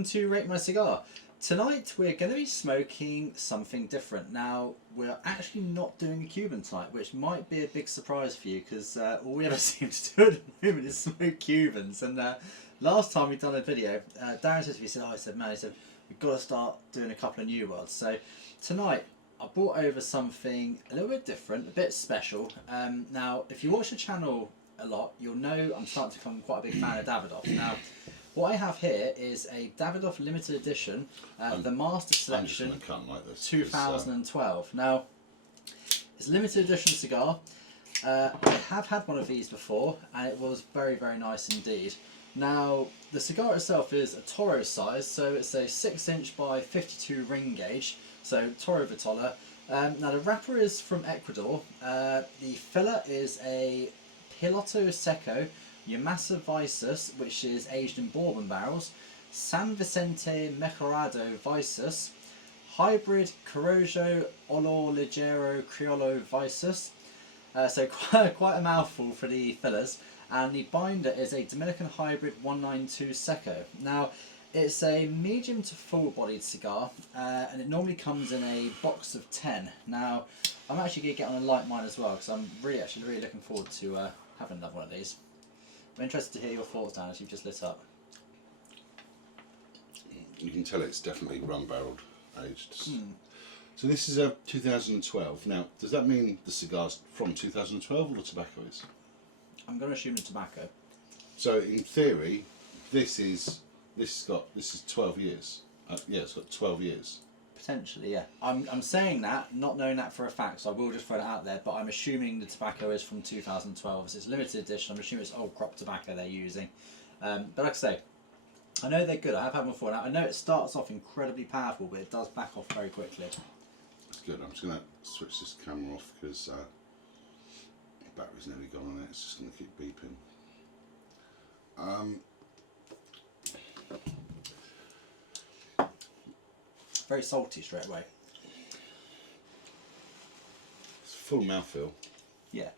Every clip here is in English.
welcome to Rate My Cigar. Tonight we're going to be smoking something different. Now we're actually not doing a Cuban tonight, which might be a big surprise for you because all we ever seem to do at the moment is smoke Cubans. And last time we'd done a video, Darren said to me, he said, we've got to start doing a couple of new ones. So tonight I brought over something a little bit different, a bit special. Now if you watch the channel a lot, you'll know I'm starting to become quite a big fan of Davidoff. Now what I have here is a Davidoff limited edition, the Master Selection like this, 2012. Now, it's a limited edition cigar. I have had one of these before, and it was very, very nice indeed. Now, the cigar itself is a Toro size, so it's a 6" by 52 ring gauge, so Toro Vitola. Now, the wrapper is from Ecuador. The filler is a Piloto Seco Yamasa Visus, which is aged in bourbon barrels, San Vicente Mejorado Visus, Hybrid Corojo Olor Ligero Criollo Visus. So quite a mouthful for the fillers. And the binder is a Dominican Hybrid 192 Seco. Now, it's a medium to full-bodied cigar, and it normally comes in a box of 10. Now, I'm actually going to get on a light mine as well, because I'm really looking forward to having another one of these. I'm interested to hear your thoughts, Dan, as you've just lit up. You can tell it's definitely rum-barreled aged. So this is a 2012. Now, does that mean the cigar's from 2012 or the tobacco is? I'm going to assume the tobacco. So in theory, this is 12 years. Yeah, it's got 12 years. Potentially, yeah. I'm saying that, not knowing that for a fact, so I will just throw it out there, but I'm assuming the tobacco is from 2012. It's limited edition, I'm assuming it's old crop tobacco they're using. But like I say, I know they're good, I have had them before. Now, I know it starts off incredibly powerful, but it does back off very quickly. That's good. I'm just going to switch this camera off because the battery's nearly gone on it. It's just going to keep beeping. Very salty straight away. It's full mouthfeel. Yeah.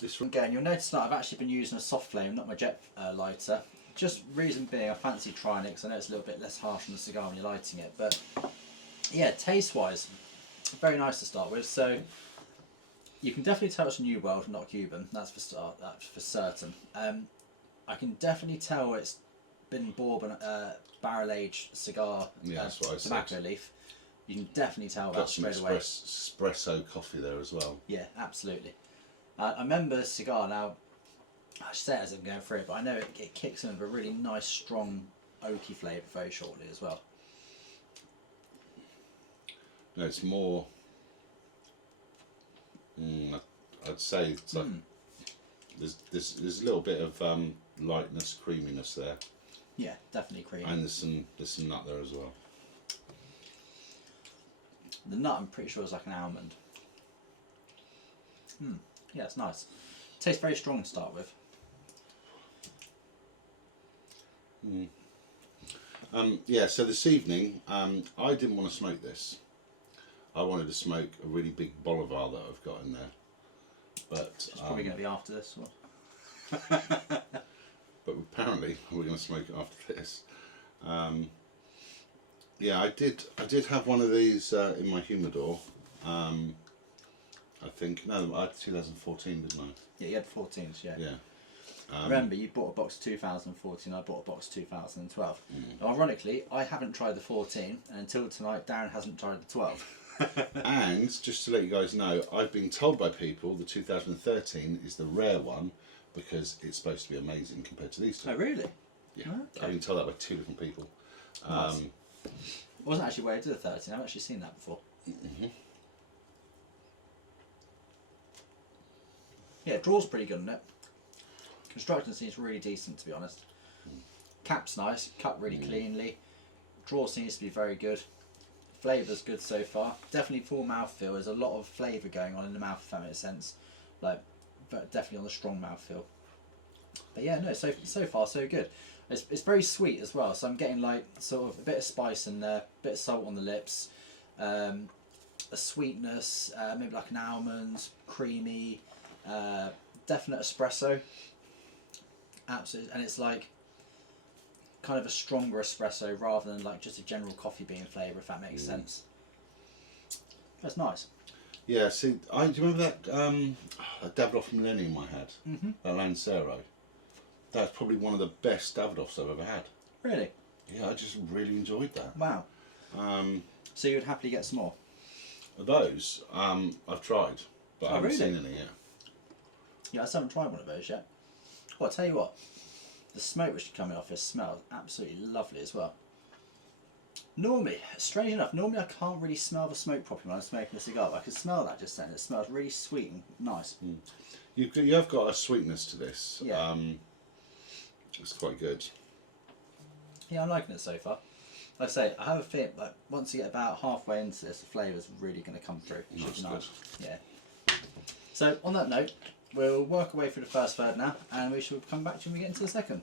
This one, again, you'll notice that I've actually been using a soft flame, not my jet lighter. Just reason being, I fancy trying it because I know it's a little bit less harsh on the cigar when you're lighting it. But yeah, taste-wise, very nice to start with. So you can definitely tell it's a New World, not Cuban. That's for certain. I can definitely tell it's been bourbon barrel-aged cigar, yeah, that's what I tobacco said. leaf. You can definitely tell Got that some straight away. espresso coffee there as well. Yeah, absolutely. I remember the cigar now. I say it as I'm going through it, but I know it kicks in with a really nice, strong, oaky flavour very shortly as well. No, it's more. I'd say it's like there's a little bit of lightness, creaminess there. Yeah, definitely creamy. And there's some nut there as well. The nut, I'm pretty sure, is like an almond. Yeah, it's nice. Tastes very strong to start with. Yeah, so this evening, I didn't want to smoke this. I wanted to smoke a really big Bolivar that I've got in there. But It's probably going to be after this one. But apparently we're going to smoke it after this. Yeah, I did have one of these in my humidor. I think, no, I had 2014, didn't I? Yeah, you had 14s, yeah. Yeah. Remember, you bought a box of 2014, I bought a box of 2012. Now, ironically, I haven't tried the 14, and until tonight, Darren hasn't tried the 12. And, just to let you guys know, I've been told by people the 2013 is the rare one because it's supposed to be amazing compared to these two. Oh, really? Yeah, Okay. I've been told that by two different people. Nice. I wasn't actually aware I did the 13, I've actually seen that before. Yeah, draw's pretty good on it. Construction seems really decent, to be honest. Cap's nice, cut really cleanly. Draw seems to be very good. Flavour's good so far. Definitely full mouthfeel. There's a lot of flavour going on in the mouth, if that makes sense. Like, definitely on the strong mouthfeel. But yeah, no, so far so good. It's very sweet as well. So I'm getting like sort of a bit of spice in there, a bit of salt on the lips. a sweetness, maybe like an almond, creamy, definite espresso. Absolutely, and it's like kind of a stronger espresso rather than like just a general coffee bean flavour, if that makes sense. That's nice. Yeah, see, do you remember that Davidoff Millennium I had? That Lancero? That's probably one of the best Davidoffs I've ever had. Really? Yeah, I just really enjoyed that. Wow. So you would happily get some more? Those, I've tried, but I haven't seen any yet. Yeah, I still haven't tried one of those yet. Well, I'll tell you what, the smoke which is coming off this smells absolutely lovely as well. Normally, strange enough, normally I can't really smell the smoke properly when I'm smoking a cigar, but I can smell that just then. It smells really sweet and nice. You have got a sweetness to this. Yeah. It's quite good. Yeah, I'm liking it so far. Like I say, I have a feeling like once you get about halfway into this, the flavour's really going to come through. That's nice. Yeah. So on that note, we'll work our way through the first third now, and we shall come back to you when we get into the second.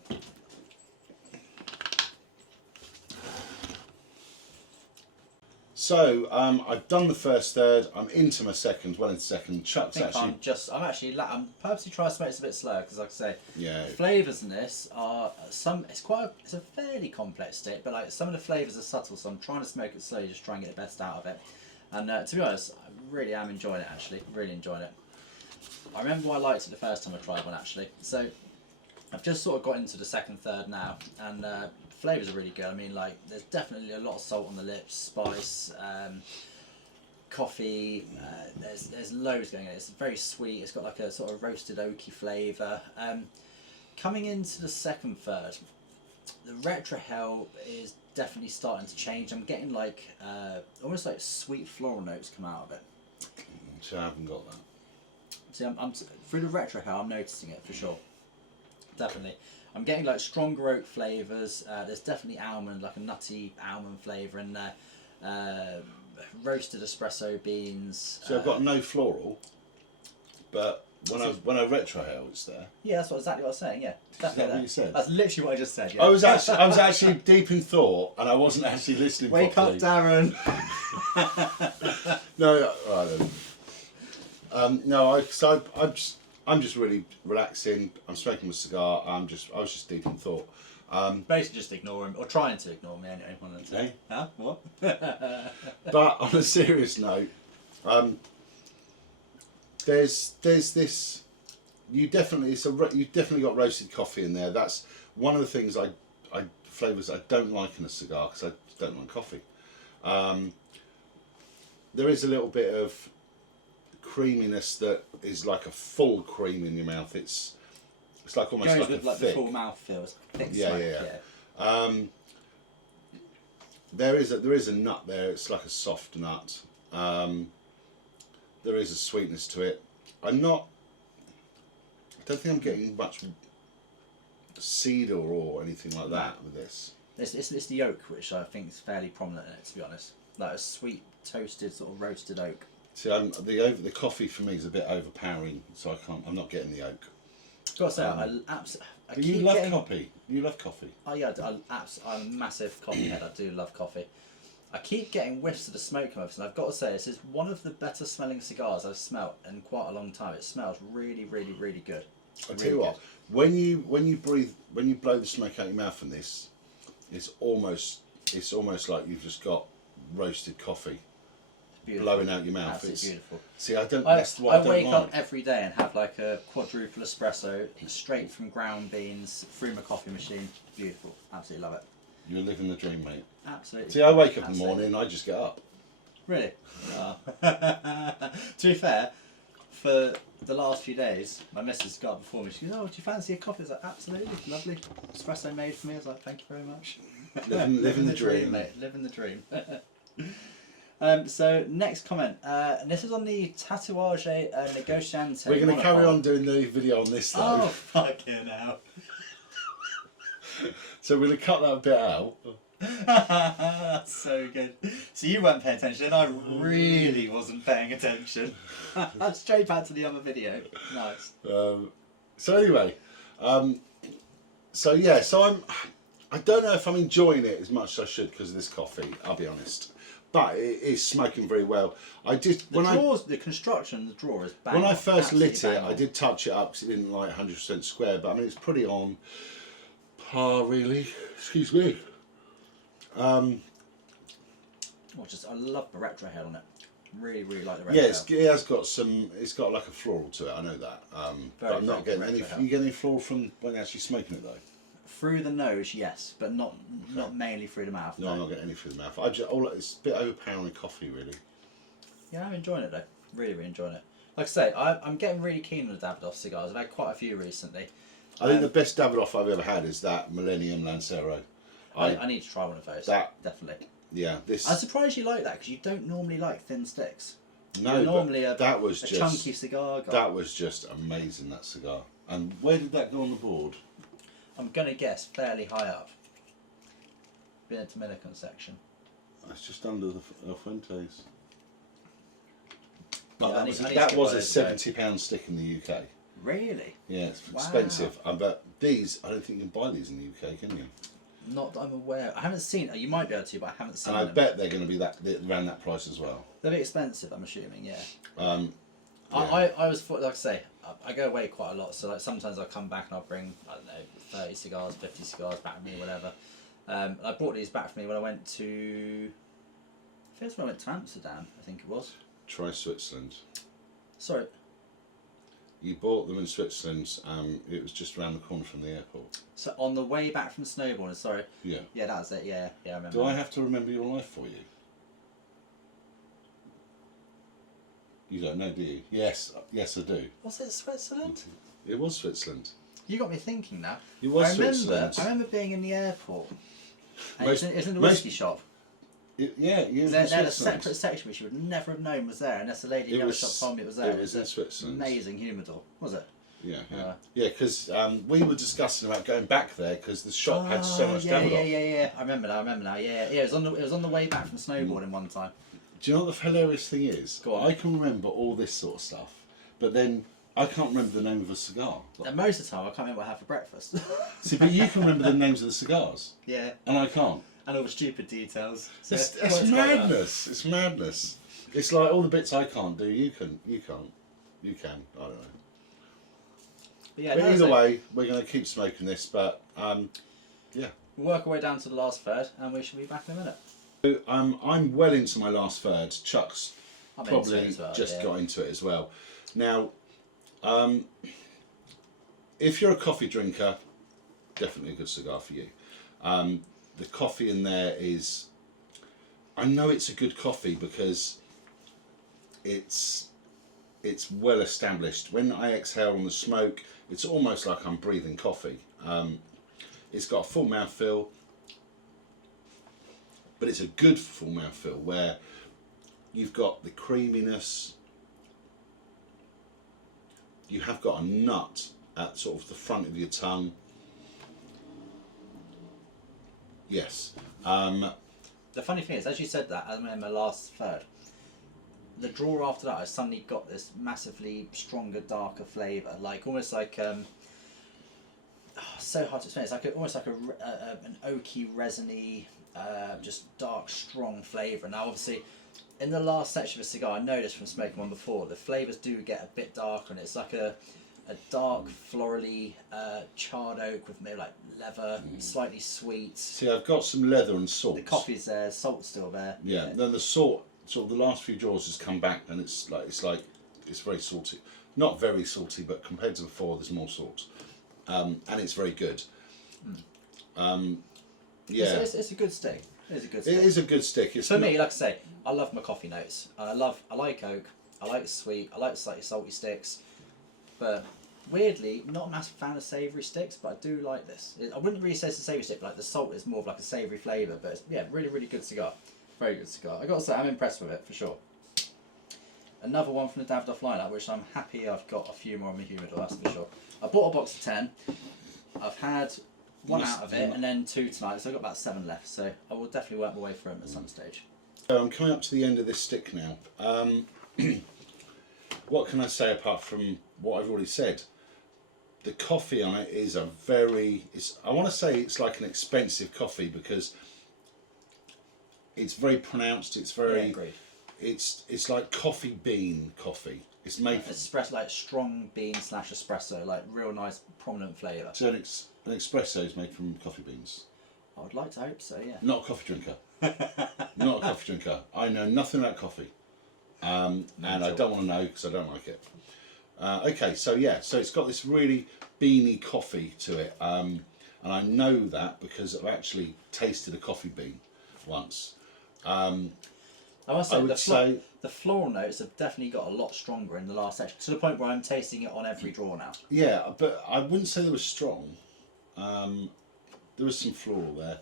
So I've done the first third. I'm into my second. Well into second. Chuck's actually. I'm purposely trying to smoke this a bit slower because, like I say, Yeah. the flavours in this are some. It's a fairly complex stick, but like some of the flavours are subtle. So I'm trying to smoke it slowly, just try and get the best out of it. And to be honest, I really am enjoying it. Actually, really enjoying it. I remember why I liked it the first time I tried one. Actually, so I've just sort of got into the second third now, and flavours are really good. I mean, like, there's definitely a lot of salt on the lips, spice, coffee. There's loads going on. It's very sweet. It's got like a sort of roasted oaky flavour. Coming into the second third, the retrohale is definitely starting to change. I'm getting like almost like sweet floral notes come out of it. So I haven't got that. See, I'm through the retrohale, I'm noticing it for sure. Definitely. I'm getting like stronger oak flavours. There's definitely almond, like a nutty almond flavour in there. Roasted espresso beans. So I've got no floral, but when I retrohale, it's there. Yeah, that's exactly what I was saying. Yeah, Is that what you said? That's literally what I just said. Yeah. I was actually deep in thought, and I wasn't actually listening. Wake properly. up, Darren. No, I don't. No, I'm just really relaxing. I'm smoking my cigar. I was just deep in thought. Basically, just ignore him or trying to ignore me. Anyone Hey? Huh? What? But on a serious note, there's this. You've definitely got roasted coffee in there. That's one of the things flavours I don't like in a cigar because I don't like coffee. There is a little bit of creaminess that is like a full cream in your mouth. It's like almost Goes like with a like thick. the full mouth feels. Yeah. There is a nut there. It's like a soft nut. There is a sweetness to it. I don't think I'm getting much cedar or anything like that with this. It's the oak which I think is fairly prominent in it, to be honest. Like a sweet toasted sort of roasted oak. See, the coffee for me is a bit overpowering, so I'm not getting the oak. Gotta say, I You keep love getting... coffee. You love coffee. Oh yeah, I'm a massive coffee head. I do love coffee. I keep getting whiffs of the smoke from it, and I've got to say this is one of the better smelling cigars I've smelt in quite a long time. It smells really, really, really good. I tell you what, when you blow the smoke out your mouth from this, it's almost like you've just got roasted coffee blowing out your mouth. Absolutely beautiful. See, I don't I wake like. up every day and have like a quadruple espresso straight from ground beans through my coffee machine. Beautiful. Absolutely love it. You're living the dream, mate. Absolutely. See, I wake up in the morning and I just get up. Really? Oh. To be fair, for the last few days, my missus got up before me. She goes, "Oh, do you fancy a coffee?" I was like, "Absolutely, lovely. Espresso made for me." I was like, "Thank you very much." Living the dream, mate. Living the dream. So next comment, and this is on the Tatuage Negociante. We're going to carry on doing the video on this though. Oh, fucking hell. So we're going to cut that bit out. That's so good. So you weren't paying attention and I really wasn't paying attention. Straight back to the other video. Nice. So anyway, so I don't know if I'm enjoying it as much as I should because of this coffee, I'll be honest. but it is smoking very well. I did The construction of the drawer is bang when I on, first lit absolutely it. bang on. I did touch it up because it didn't like 100% square, but I mean it's pretty on par really. Excuse me. I love the retro head on it. Really, really like the retro Yeah, head. it has got some. It's got like a floral to it. I know that. But I'm not getting any. retro You get any floral from when you're actually smoking it though? Through the nose, yes, but not mainly through the mouth. No, I'm not getting any through the mouth. It's a bit overpowering coffee really. Yeah, I'm enjoying it though. Really, really enjoying it. Like I say, I'm getting really keen on the Davidoff cigars. I've had quite a few recently. I think the best Davidoff I've ever had is that Millennium Lancero. I need to try one of those. Definitely. Yeah, this. I'm surprised you like that because you don't normally like thin sticks. No, You're normally that was a just chunky cigar guy. That was just amazing. That cigar. And where did that go on the board? I'm gonna guess fairly high up. In the Dominican section. It's just under the Fuentes. Yeah, But I need to that get was one a of those, £70 stick in the UK. Really? Yeah, it's Wow. expensive. But these, I don't think you can buy these in the UK, can you? Not that I'm aware. I haven't seen. You might be able to, but I haven't seen And I them. bet they're going to be around that price as well. They're a bit expensive. I'm assuming. Yeah. Yeah. I was like I say, I go away quite a lot. So like sometimes I'll come back and I'll bring, I don't know, 30 cigars, 50 cigars back with me, whatever. I brought these back for me when I went to. First when I went to Amsterdam, I think it was. Try Switzerland. Sorry. You bought them in Switzerland. It was just around the corner from the airport. So on the way back from snowboarding, sorry. Yeah. Yeah, that was it. Yeah, I remember. Do I have to remember your life for you? You don't know, do you? Yes, I do. Was it Switzerland? It was Switzerland. You got me thinking now. It was I remember. Switzerland. I remember being in the airport. And Most- it's in the most- whiskey shop. Yeah, you They was had in a Switzerland. separate section which you would never have known was there unless the lady in the other shop told me it was there. It was in Switzerland. Amazing humidor, was it? Yeah, because we were discussing about going back there because the shop had so much yeah, Davidoff. yeah. I remember now. Yeah. It was on the way back from snowboarding one time. Do you know what the hilarious thing is? Go on. I can remember all this sort of stuff, but then I can't remember the name of a cigar. And most of the time I can't remember what I had for breakfast. See, but you can remember the names of the cigars, Yeah. and I can't. And all the stupid details. So It's it works like that. madness. It's madness. It's like all the bits I can't do, you can. You can't. You can. I don't know. But yeah, But no, either so way, we're going to keep smoking this. But yeah. we'll work our way down to the last third, and we should be back in a minute. So, I'm well into my last third. Chuck's I'm probably into it as well, just yeah. got into it as well. Now, if you're a coffee drinker, definitely a good cigar for you. The coffee in there is, I know it's a good coffee because it's well established. When I exhale on the smoke, it's almost like I'm breathing coffee. It's got a full mouthfeel, but it's a good full mouthfeel where you've got the creaminess, you have got a nut at sort of the front of your tongue. Yes. The funny thing is, as you said that, I'm in my last third. The draw after that, I suddenly got this massively stronger, darker flavour, like almost like so hard to explain. It's like almost like an oaky, resiny, just dark, strong flavour. Now, obviously, in the last section of a cigar, I noticed from smoking one before, the flavours do get a bit darker, and it's like a dark, florally charred oak with maybe like leather, slightly sweet. See, I've got some leather and salt. The coffee's there, salt's still there. Yeah. Then the salt, sort of the last few draws has come back, and it's very salty. Not very salty, but compared to before, there's more salt, and it's very good. Yeah. It's a good stick. It is a good stick. It is a good stick. It's For me, like I say, I love my coffee notes. I like oak. I like sweet. I like slightly salty sticks. But weirdly, not a massive fan of savoury sticks. But I do like this. I wouldn't really say it's a savoury stick. But like the salt is more of like a savoury flavour. But it's, yeah, really, really good cigar. Very good cigar. I got to say, I'm impressed with it for sure. Another one from the Davidoff lineup, which I'm happy I've got a few more in my humidor. That's for sure. I bought a box of 10. I've had one out of it, and then 2 tonight. So I've got about 7 left. So I will definitely work my way through them at some stage. So I'm coming up to the end of this stick now. What can I say apart from what I've already said? The coffee on it is a very, I want to say it's like an expensive coffee because it's very pronounced. It's very. Yeah, agreed. It's like coffee bean coffee. It's made from Espresso, like strong bean / espresso, like real nice prominent flavour. so an espresso is made from coffee beans. I would like to hope so, yeah. Not a coffee drinker. Not a coffee drinker. I know nothing about coffee, and I don't want to know because I don't like it. Okay, so yeah, so it's got this really beany coffee to it, and I know that because I've actually tasted a coffee bean once. I must say, the floral notes have definitely got a lot stronger in the last section, to the point where I'm tasting it on every draw now. Yeah, but I wouldn't say they were strong. There was some floral there,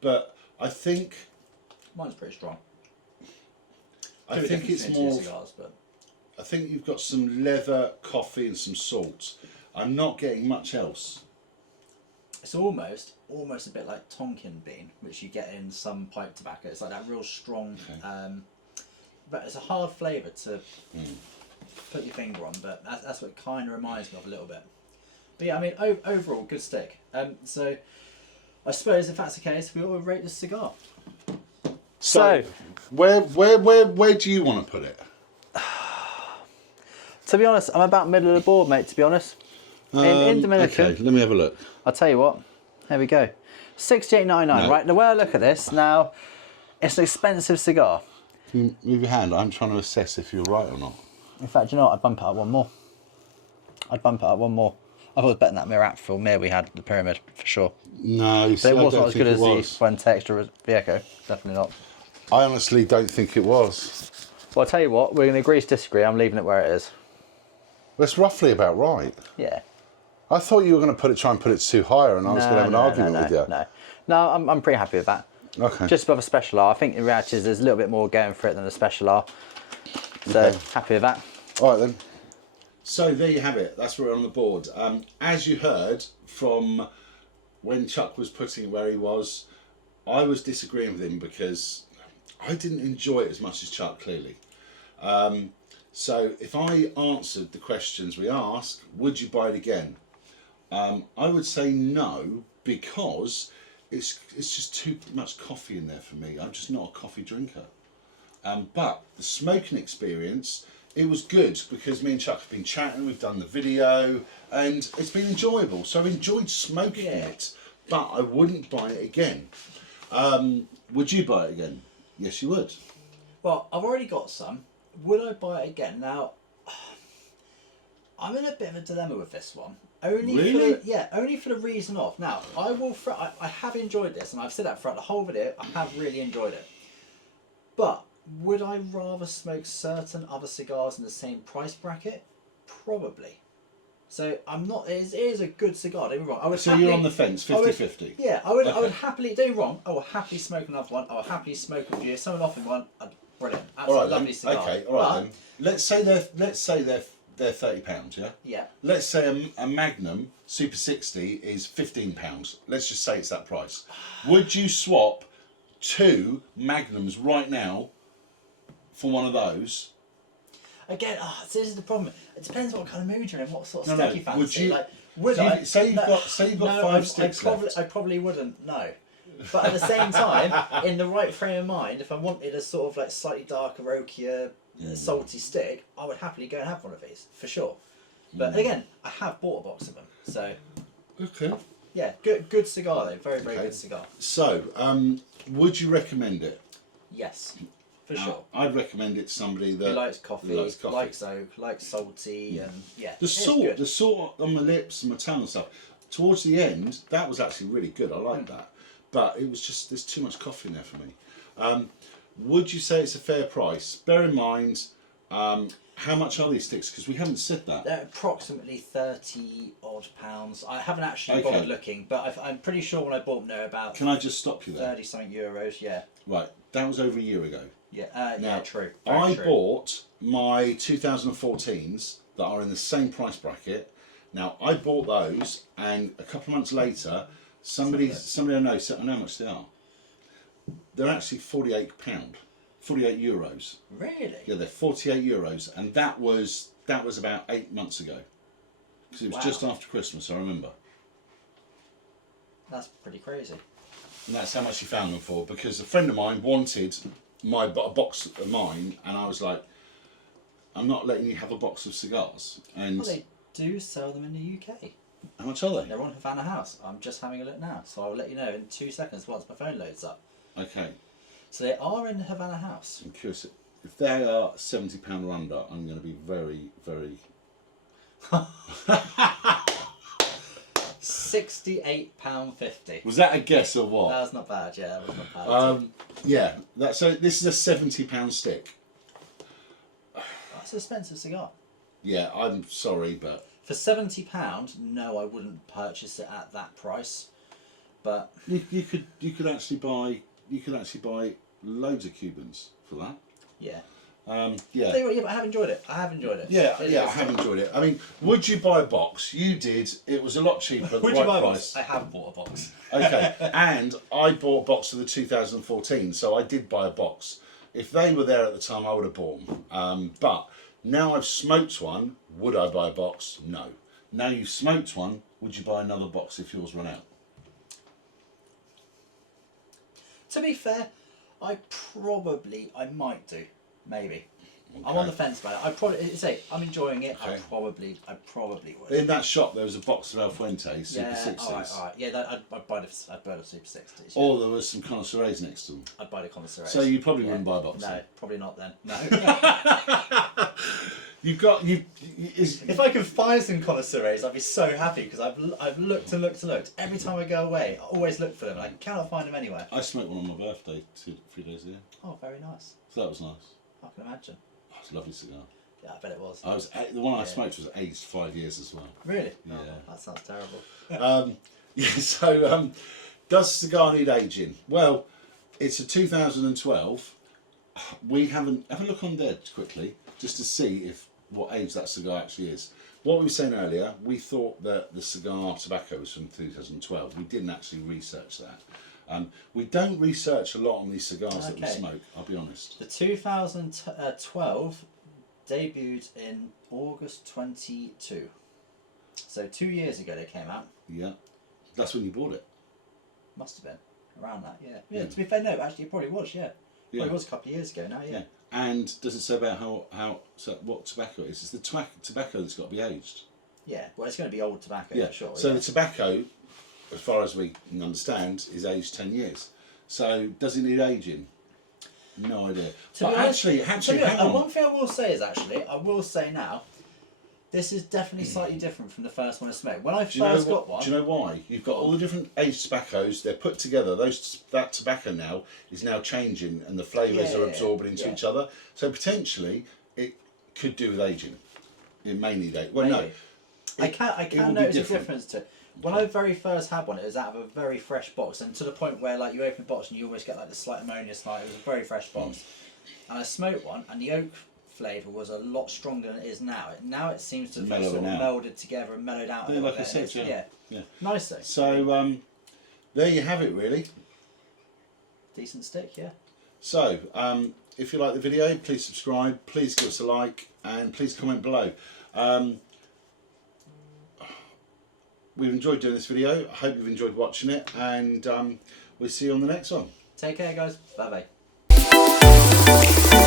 but I think Mine's pretty strong. I think it's more. Cigars, but I think you've got some leather, coffee, and some salt. I'm not getting much else. It's almost a bit like Tonkin bean, which you get in some pipe tobacco. It's like that real strong, but it's a hard flavour to put your finger on. But that's what it kind of reminds me of a little bit. But yeah, I mean, overall, good stick. So I suppose if that's the case, we ought to rate this cigar. So where do you want to put it? To be honest, I'm about middle of the board, mate. To be honest, in Dominican. Okay, let me have a look. I'll tell you what. There we go. $68.99. No. Right. The way I look at this now, it's an expensive cigar. Can you move your hand? I'm trying to assess if you're right or not. In fact, you know what? I'd bump it up one more. I thought it was better than that Mir we had at the Pyramid, for sure. No, but it wasn't as good as the Fuente Extra Viejo. Definitely not. I honestly don't think it was. Well, I'll tell you what, we're going to agree to disagree. I'm leaving it where it is. That's roughly about right. Yeah. I thought you were going to try and put it too higher, and I was going to have an argument with you. No, I'm pretty happy with that. Okay. Just above a Special R. I think in reality there's a little bit more going for it than a Special R. So, happy with that. All right then. So there you have it. That's where we're on the board. As you heard from when Chuck was putting it where he was, I was disagreeing with him because I didn't enjoy it as much as Chuck, clearly. So if I answered the questions we asked, would you buy it again? I would say no, because it's just too much coffee in there for me. I'm just not a coffee drinker. But the smoking experience, it was good because me and Chuck have been chatting, we've done the video, and it's been enjoyable. So I've enjoyed smoking it, but I wouldn't buy it again. Would you buy it again? Yes, you would. Well, I've already got some. Would I buy it again? Now, I'm in a bit of a dilemma with this one. Only for the reason of, now, I have enjoyed this, and I've said that throughout the whole video, I have really enjoyed it. But, would I rather smoke certain other cigars in the same price bracket? Probably. So, I'm not, it is a good cigar, don't get me wrong. You're on the fence, 50-50? Yeah, I would happily, don't get me wrong, I will happily smoke another one, I will happily smoke with you. If someone offered one, brilliant, absolutely lovely cigar. Okay, all right then. Let's say they're £30, yeah? Yeah. Let's say a Magnum Super 60 is £15. Let's just say it's that price. Would you swap 2 Magnums right now for one of those? Again, so this is the problem. It depends what kind of mood you're in, what sort of stick you fancy. Would you? Would I? Say you've got 5 sticks left. I probably wouldn't. No. But at the same time, in the right frame of mind, if I wanted a sort of like slightly darker, oakier, salty stick, I would happily go and have one of these for sure. But again, I have bought a box of them, so. Okay. Yeah, good cigar though. Very good cigar. So, would you recommend it? Yes, for sure. I'd recommend it to somebody that likes coffee, likes oak, likes salty, and yeah. The salt on my lips and my tongue and stuff. Towards the end, that was actually really good. I like that. But it was just, there's too much coffee in there for me. Would you say it's a fair price? Bear in mind, how much are these sticks? Because we haven't said that. They're approximately 30 odd pounds. I haven't actually bothered looking, but I'm pretty sure when I bought them, they're about. Can I just stop you there? 30 something euros, yeah. Right, that was over a year ago. Yeah, now, true. I bought my 2014s that are in the same price bracket. Now, I bought those, and a couple of months later, somebody I know said, I know how much they are. They're actually £48, €48. Really? Yeah, they're €48, and that was about 8 months ago, because it was just after Christmas. I remember. That's pretty crazy. And that's how much he found them for, because a friend of mine wanted a box of mine, and I was like, I'm not letting you have a box of cigars. And Well, they do sell them in the UK. how much are they? They're on Havana House. I'm just having a look now, so I'll let you know in 2 seconds once my phone loads up. Okay. So they are in Havana House. I'm curious. If they are £70 or under, I'm going to be very, very... £68.50. Was that a guess or what? That's not bad, yeah, that was not bad. at all. Yeah. So this is a £70 stick. That's an expensive cigar. Yeah, I'm sorry, but... For £70, no, I wouldn't purchase it at that price. But You could actually buy loads of Cubans for that. yeah. Yeah. Tell you what, yeah, but I have enjoyed it. I have enjoyed it. Yeah, It yeah, I is- have enjoyed it. I mean, would you buy a box? You did. It was a lot cheaper at the Would you right buy a price. box? I have bought a box. Okay, and I bought a box of the 2014, so I did buy a box. If they were there at the time, I would have bought them. But now I've smoked one, would I buy a box? No. Now you've smoked one, would you buy another box if yours run out? To be fair, I might do. Maybe. Okay. I'm on the fence about it. I'm enjoying it. Okay. I probably would. In that shop, there was a box of El Fuente Super Yeah, 60s. alright. Yeah, I'd buy the Super 60s. Yeah. Or there was some connoisseurs next to them. I'd buy the Commissary. So you probably wouldn't buy a box No, then? probably not then. No. If I could find some connoisseurs, I'd be so happy because I've looked and looked and looked. Every time I go away, I always look for them and I cannot find them anywhere. I smoked one on my birthday 3 days ago. Oh, very nice. So that was nice. I can imagine. Oh, it was a lovely cigar. Yeah, I bet it was. The one I Yeah. smoked was aged 5 years as well. Really? Yeah. Oh, that sounds terrible. Yeah. So does cigar need aging? Well, it's a 2012. We haven't. Have a look on there quickly just to see what age that cigar actually is. What we were saying earlier, we thought that the cigar tobacco was from 2012. We didn't actually research that. We don't research a lot on these cigars that we Okay. smoke, I'll be honest. The 2012 debuted in August 22. So 2 years ago they came out. Yeah. That's when you bought it. Must have been around that, yeah. Yeah, to be fair, no, actually it probably was, yeah. Yeah. Probably was a couple of years ago now, yeah. Yeah. And does it say about what tobacco it is? It's the tobacco that's got to be aged. Yeah, well, it's going to be old tobacco Yeah. for sure. So yeah. the tobacco, as far as we can understand, is aged 10 years. So does it need aging? No idea. To But be honest- actually, to be hang honest, on. one thing I will say is I will say now, this is definitely slightly different from the first one I smoked. When I Do you know first got one, Do you know why? You've got all the different aged tobaccos. They're put together. That tobacco now is now changing, and the flavours are absorbing into each other. So potentially, it could do with aging. It may need aging. Well, maybe. no. I It can will be notice a different. difference to when I very first had one. It was out of a very fresh box, and to the point where like you open the box and you almost get like the slight ammonia smell. It was a very fresh box, and I smoked one, and the oak flavour was a lot stronger than it is now. Now it seems to have Mellowing sort of out. melded together and mellowed out a Yeah, little like I bit. said, It's- yeah. Yeah. Nice though. So there you have it, really. Decent stick, yeah. So if you like the video, please subscribe. Please give us a like, and please comment below. We've enjoyed doing this video. I hope you've enjoyed watching it, and we'll see you on the next one. Take care, guys. Bye bye.